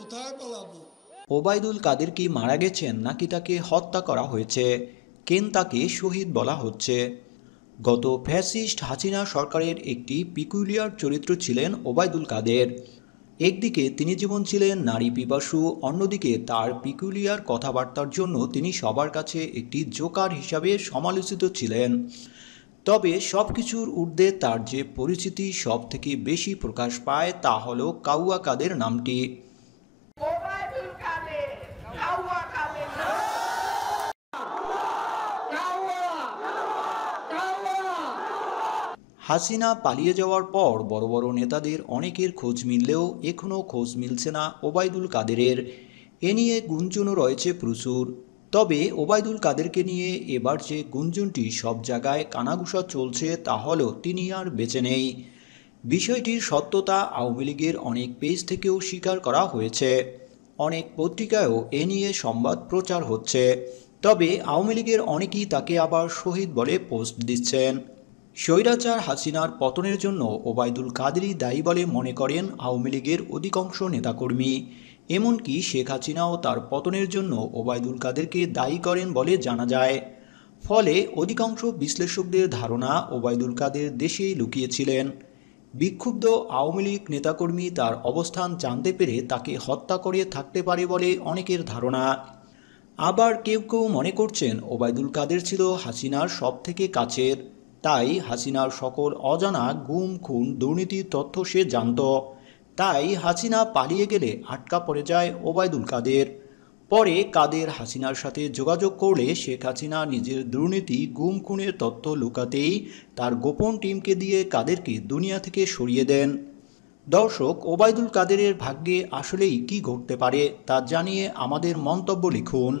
কোথায় পালাবো? ওবায়দুল কাদের কি মারা গেছেন নাকি তাকে হত্যা করা হয়েছে? কেন তাকে শহীদ বলা হচ্ছে? গত ফ্যাসিস্ট হাসিনা সরকারের একটি পিকুলিয়ার চরিত্র ছিলেন ওবায়দুল কাদের। একদিকে তিনি যেমন ছিলেন নারী পিপাসু, অন্যদিকে তার পিকুলিয়ার কথাবার্তার জন্য তিনি সবার কাছে একটি জোকার হিসাবে সমালোচিত ছিলেন। তবে সব কিছুর ঊর্ধ্বে তার যে পরিচিতি সব থেকে বেশি প্রকাশ পায় তা হল কাউয়া কাদের নামটি। ওবায়দুল কাদের কাউয়া কাদের না। হাসিনা পালিয়ে যাওয়ার পর বড় বড় নেতাদের অনেকের খোঁজ মিললেও এখনও খোঁজ মিলছে না ওবায়দুল কাদেরের। এ নিয়ে গুঞ্জনও রয়েছে প্রচুর। তবে ওবায়দুল কাদেরকে নিয়ে এবার যে গুঞ্জনটি সব জায়গায় কানাঘুষা চলছে তা হলো তিনি আর বেঁচে নেই। বিষয়টির সত্যতা আওয়ামী লীগের অনেক পেজ থেকেও স্বীকার করা হয়েছে। অনেক পত্রিকায়ও এ নিয়ে সংবাদ প্রচার হচ্ছে। তবে আওয়ামী লীগের অনেকেই তাকে আবার শহীদ বলে পোস্ট দিচ্ছেন। স্বৈরাচার হাসিনার পতনের জন্য ওবায়দুল কাদেরই দায়ী বলে মনে করেন আওয়ামী লীগের অধিকাংশ নেতাকর্মী। এমনকি শেখ হাসিনাও তার পতনের জন্য ওবায়দুল কাদেরকে দায়ী করেন বলে জানা যায়। ফলে অধিকাংশ বিশ্লেষকদের ধারণা ওবায়দুল কাদের দেশেই লুকিয়েছিলেন। বিক্ষুব্ধ আওয়ামী লীগ নেতাকর্মী তার অবস্থান জানতে পেরে তাকে হত্যা করে থাকতে পারে বলে অনেকের ধারণা। আবার কেউ কেউ মনে করছেন ওবায়দুল কাদের ছিল হাসিনার সবথেকে কাছের, তাই হাসিনার সকল অজানা গুম খুন দুর্নীতির তথ্য সে জানত। তাই হাসিনা পালিয়ে গেলে আটকা পড়ে যায় ওবায়দুল কাদের। পরে কাদের হাসিনার সাথে যোগাযোগ করলে শেখ হাসিনা নিজের দুর্নীতি গুম খুনের তথ্য লুকাতেই তার গোপন টিমকে দিয়ে কাদেরকে দুনিয়া থেকে সরিয়ে দেন। দর্শক, ওবায়দুল কাদেরের ভাগ্যে আসলেই কী ঘটতে পারে তা জানিয়ে আমাদের মন্তব্য লিখুন।